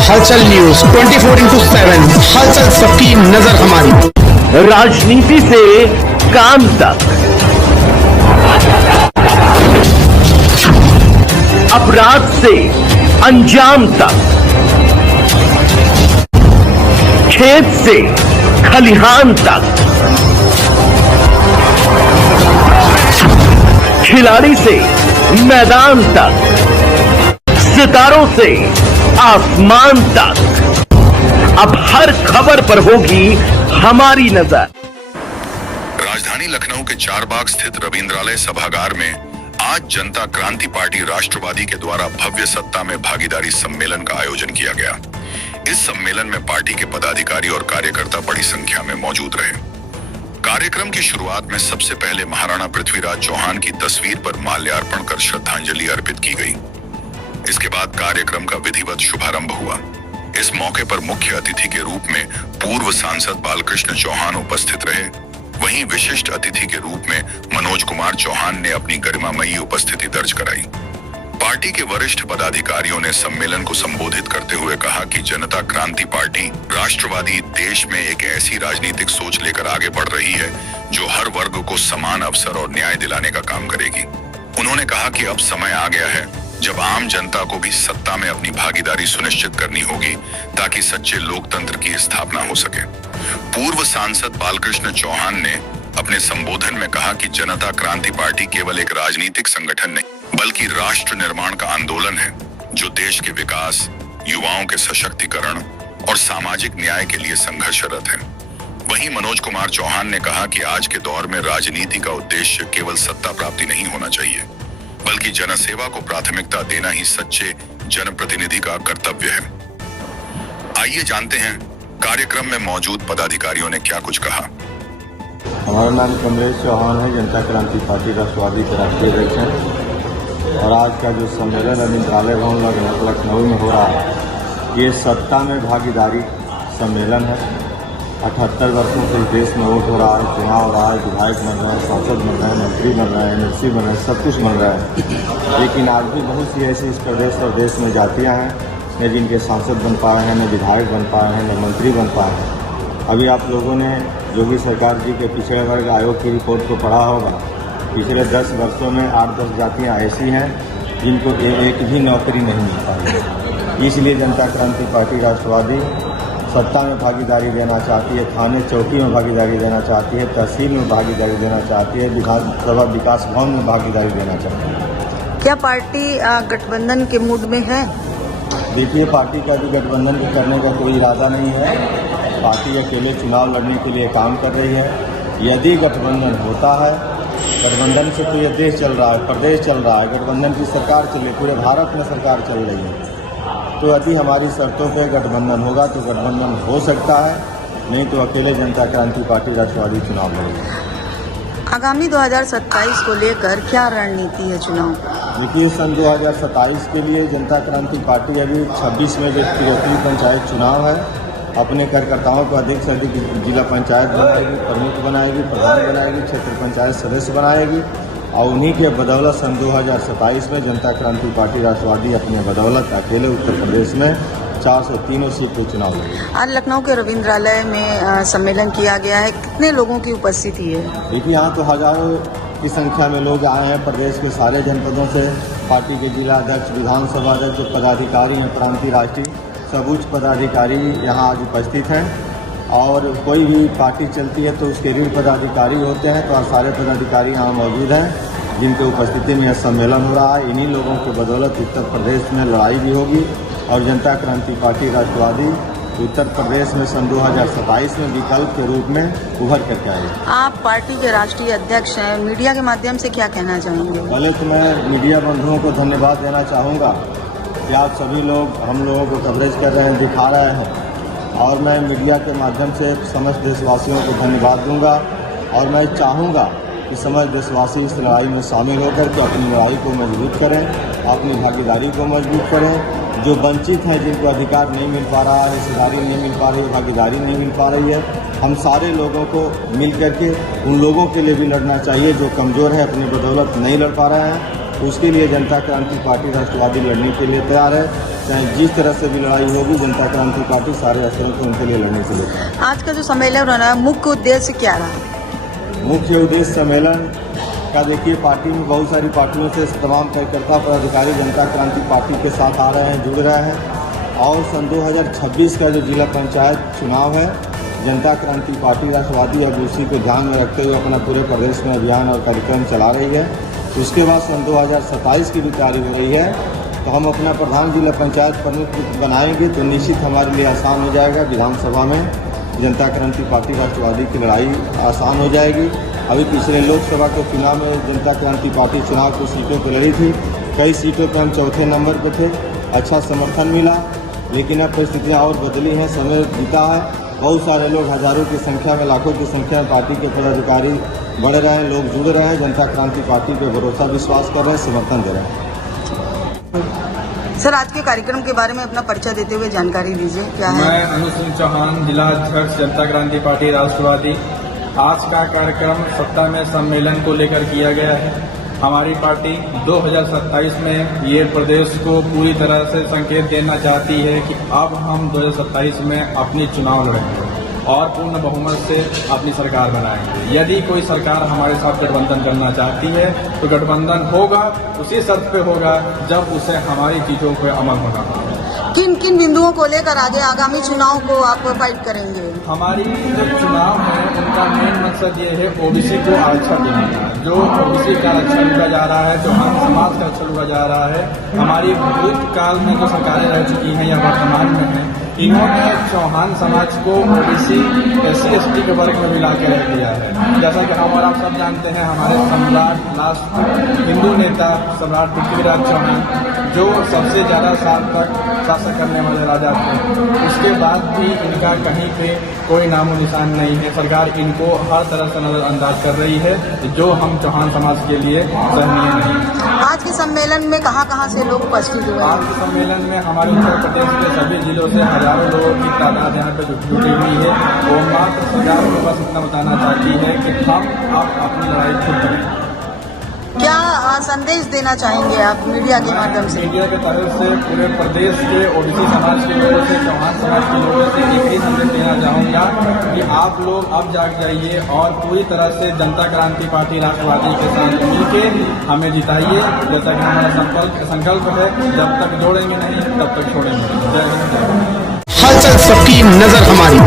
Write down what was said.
हलचल न्यूज 24/7, हलचल सबकी नजर हमारी। राजनीति से काम तक, अपराध से अंजाम तक, खेत से खलिहान तक, खिलाड़ी से मैदान तक, सितारों से आसमान तक, अब हर खबर पर होगी हमारी नजर। राजधानी लखनऊ के चारबाग स्थित रविंद्रालय सभागार में आज जनता क्रांति पार्टी राष्ट्रवादी के द्वारा भव्य सत्ता में भागीदारी सम्मेलन का आयोजन किया गया। इस सम्मेलन में पार्टी के पदाधिकारी और कार्यकर्ता बड़ी संख्या में मौजूद रहे। कार्यक्रम की शुरुआत में सबसे पहले महाराणा पृथ्वीराज चौहान की तस्वीर पर माल्यार्पण कर श्रद्धांजलि अर्पित की गई। इसके बाद कार्यक्रम का विधिवत शुभारंभ हुआ। इस मौके पर मुख्य अतिथि के रूप में पूर्व सांसद बालकृष्ण चौहान उपस्थित रहे। वहीं विशिष्ट अतिथि के रूप में मनोज कुमार चौहान ने अपनी गरिमामयी उपस्थिति दर्ज कराई। पार्टी के वरिष्ठ पदाधिकारियों ने सम्मेलन को संबोधित करते हुए कहा कि जनता क्रांति पार्टी राष्ट्रवादी देश में एक ऐसी राजनीतिक सोच लेकर आगे बढ़ रही है जो हर वर्ग को समान अवसर और न्याय दिलाने का काम करेगी। उन्होंने कहा कि अब समय आ गया है जब आम जनता को भी सत्ता में अपनी भागीदारी सुनिश्चित करनी होगी ताकि सच्चे लोकतंत्र की स्थापना हो सके। पूर्व सांसद बालकृष्ण चौहान ने अपने संबोधन में कहा कि जनता क्रांति पार्टी केवल एक राजनीतिक संगठन नहीं बल्कि राष्ट्र निर्माण का आंदोलन है जो देश के विकास, युवाओं के सशक्तिकरण और सामाजिक न्याय के लिए संघर्षरत है। वहीं मनोज कुमार चौहान ने कहा कि आज के दौर में राजनीति का उद्देश्य केवल सत्ता प्राप्ति नहीं होना चाहिए बल्कि जनसेवा को प्राथमिकता देना ही सच्चे जनप्रतिनिधि का कर्तव्य है। आइए जानते हैं कार्यक्रम में मौजूद पदाधिकारियों ने क्या कुछ कहा। हमारा नाम कमलेश चौहान है, जनता क्रांति पार्टी राष्ट्रवादी के राष्ट्रीय अध्यक्ष हैं। और आज का जो सम्मेलन रविंद्रालय भवन लखनऊ में हो रहा है, ये सत्ता में भागीदारी सम्मेलन है। 78 वर्षों से इस देश में वोट हो रहा है, चुनाव हो रहा है, विधायक बन रहे हैं, सांसद बन रहे हैं, मंत्री बन रहे हैं, एमएलसी बन रहे हैं, सब कुछ बन रहा है। लेकिन आज भी बहुत सी ऐसी इस प्रदेश और देश में जातियाँ हैं न जिनके सांसद बन पाए हैं, न विधायक बन पाए हैं, न मंत्री बन पाए हैं। अभी आप लोगों ने योगी सरकार जी के पिछड़े वर्ग आयोग की रिपोर्ट को पढ़ा होगा। पिछले 10 वर्षों में 8-10 जातियाँ ऐसी हैं जिनको एक भी नौकरी नहीं मिल पाई। इसलिए जनता क्रांति पार्टी राष्ट्रवादी सत्ता में भागीदारी देना चाहती है, थाने चौकी में भागीदारी देना चाहती है, तहसील में भागीदारी देना चाहती है, विधानसभा विकास भवन में भागीदारी देना चाहती है। क्या पार्टी गठबंधन के मूड में है? देखिए, पार्टी का भी गठबंधन करने का कोई इरादा नहीं है। पार्टी अकेले चुनाव लड़ने के लिए काम कर रही है। यदि गठबंधन होता है, गठबंधन से तो यह देश चल रहा है, प्रदेश चल रहा है, गठबंधन की सरकार चले, पूरे भारत में सरकार चल रही है। तो यदि हमारी शर्तों पर गठबंधन होगा तो गठबंधन हो सकता है, नहीं तो अकेले जनता क्रांति पार्टी राष्ट्रवादी चुनाव लड़ेगी। आगामी 2027 को लेकर क्या रणनीति है चुनाव? देखिए, सन 2027 के लिए जनता क्रांति पार्टी अभी 26 में जो त्रिस्तरीय पंचायत चुनाव है, अपने कार्यकर्ताओं को अधिक से अधिक जिला पंचायत बनाएगी, प्रमुख बनाएगी, प्रधान बनाएगी, क्षेत्र पंचायत सदस्य बनाएगी और उन्हीं के बदौलत सन 2027 में जनता क्रांति पार्टी राष्ट्रवादी अपने बदौलत अकेले उत्तर प्रदेश में 403 सीट पर चुनाव लड़ेगी। आज लखनऊ के रविंद्रालय में सम्मेलन किया गया है, कितने लोगों की उपस्थिति है? देखिए, यहाँ तो हजारों की संख्या में लोग आए हैं। प्रदेश के सारे जनपदों से पार्टी के जिला अध्यक्ष, विधानसभा अध्यक्ष, पदाधिकारी हैं, प्रांतीय राष्ट्रीय सब उच्च पदाधिकारी यहाँ आज उपस्थित हैं। और कोई भी पार्टी चलती है तो उसके रीढ़ पदाधिकारी होते हैं, तो आज सारे पदाधिकारी यहाँ मौजूद हैं जिनके उपस्थिति में यह सम्मेलन हो रहा है। इन्हीं लोगों के बदौलत उत्तर प्रदेश में लड़ाई भी होगी और जनता क्रांति पार्टी राष्ट्रवादी उत्तर प्रदेश में सन 2027 में विकल्प के रूप में उभर करके आएगी। आप पार्टी के राष्ट्रीय अध्यक्ष हैं, मीडिया के माध्यम से क्या कहना चाहेंगे? पहले तो मैं मीडिया बंधुओं को धन्यवाद देना चाहूँगा कि आप सभी लोग हम लोगों को कवरेज कर रहे हैं, दिखा रहे हैं। और मैं मीडिया के माध्यम से समस्त देशवासियों को धन्यवाद दूंगा और मैं चाहूँगा कि समस्त देशवासी इस लड़ाई में शामिल होकर के अपनी लड़ाई को मजबूत करें, अपनी भागीदारी को मजबूत करें। जो वंचित हैं, जिनको अधिकार नहीं मिल पा रहा है, हिस्सेदारी नहीं मिल पा रही है, भागीदारी नहीं मिल पा रही है, हम सारे लोगों को मिल करके उन लोगों के लिए भी लड़ना चाहिए जो कमज़ोर है, अपनी बदौलत नहीं लड़ पा रहे हैं। उसके लिए जनता क्रांति पार्टी राष्ट्रवादी लड़ने के लिए तैयार है। चाहे जिस तरह से भी लड़ाई होगी, जनता क्रांति पार्टी सारे अवसरों को उनके लिए लड़ने के लिए। आज का जो सम्मेलन रहा मुख्य उद्देश्य क्या रहा? मुख्य उद्देश्य सम्मेलन का देखिए, पार्टी में बहुत सारी पार्टियों से तमाम कार्यकर्ता पदाधिकारी जनता क्रांति पार्टी के साथ आ रहे हैं, जुड़ रहे हैं। और सन 2026 का जो जिला पंचायत चुनाव है, जनता क्रांति पार्टी राष्ट्रवादी अब उसी को ध्यान में रखते हुए अपना पूरे प्रदेश में अभियान और कार्यक्रम चला रही है। उसके बाद सन 2027 की भी तैयारी हो रही है, तो हम अपना प्रधान जिला पंचायत प्रमुख बनाएंगे तो निश्चित हमारे लिए आसान हो जाएगा। विधानसभा में जनता क्रांति पार्टी राष्ट्रवादी की लड़ाई आसान हो जाएगी। अभी पिछले लोकसभा के चुनाव में जनता क्रांति पार्टी चुनाव की सीटों पर लड़ी थी, कई सीटों पर हम चौथे नंबर पर थे, अच्छा समर्थन मिला। लेकिन अब परिस्थितियाँ और बदली हैं, समय बीता है, बहुत सारे लोग हजारों की संख्या में, लाखों की संख्या में पार्टी के पदाधिकारी बढ़ रहे हैं, लोग जुड़ रहे हैं, जनता क्रांति पार्टी पे भरोसा विश्वास कर रहे हैं, समर्थन दे रहे हैं। सर, आज के कार्यक्रम के बारे में अपना परिचय देते हुए जानकारी दीजिए, क्या है? मैं अनुज सिंह चौहान, जिला अध्यक्ष जनता क्रांति पार्टी राष्ट्रवादी। आज का कार्यक्रम सत्ता में सम्मेलन को लेकर किया गया है। हमारी पार्टी 2027 में ये प्रदेश को पूरी तरह से संकेत देना चाहती है कि अब हम 2027 में अपनी चुनाव लड़ेंगे और पूर्ण बहुमत से अपनी सरकार बनाएंगे। यदि कोई सरकार हमारे साथ गठबंधन करना चाहती है तो गठबंधन होगा, उसी शर्त पे होगा जब उसे हमारी चीजों पर अमल होना होगा। किन किन बिंदुओं को लेकर आगे आगामी चुनाव को आप फाइट करेंगे? हमारी जो चुनाव है उनका मेन मकसद ये है ओबीसी को आरक्षण देना है। जो ओबीसी का आरक्षण लूटा जा रहा है, चौहान समाज का आरक्षण लूटा जा रहा है। हमारी भूतकाल में जो सरकारें रह चुकी हैं या वर्तमान में हैं, इन्होंने चौहान समाज को ओबीसी SC/ST के वर्ग में मिला के रख दिया है। जैसा कि हम और आप सब जानते हैं, हमारे सम्राट लास्ट हिंदू नेता सम्राट पृथ्वीराज चौहान जो सबसे ज़्यादा साल तक शासन करने वाले राजा थे, उसके बाद भी इनका कहीं पे कोई नामो निशान नहीं है। सरकार इनको हर तरह से नजरअंदाज कर रही है, जो हम चौहान समाज के लिए सहनीय नहीं। आज के सम्मेलन में कहां से लोग उपस्थित हुए? आज के सम्मेलन में हमारे उत्तर प्रदेश के सभी जिलों से हजारों लोगों की तादाद यहाँ पे जुटी हुई है। वो मात्र सरकार को बस इतना बताना चाहती है कि हम अब अपनी लड़ाई खुद करें। क्या संदेश देना चाहेंगे आप मीडिया के माध्यम से? मीडिया के तरफ से पूरे प्रदेश के ओबीसी समाज के लोगों से, चौहान समाज के लोगों से एक ही संदेश देना चाहूँगा कि आप लोग अब जाग जाइए और पूरी तरह से जनता क्रांति पार्टी राष्ट्रवादी के साथ मिलकर हमें जिताइए। जैसा कि हमारा संकल्प है, जब तक जोड़ेंगे नहीं तब तक छोड़ेंगे। जय हिंद। हलचल सबकी नजर हमारी।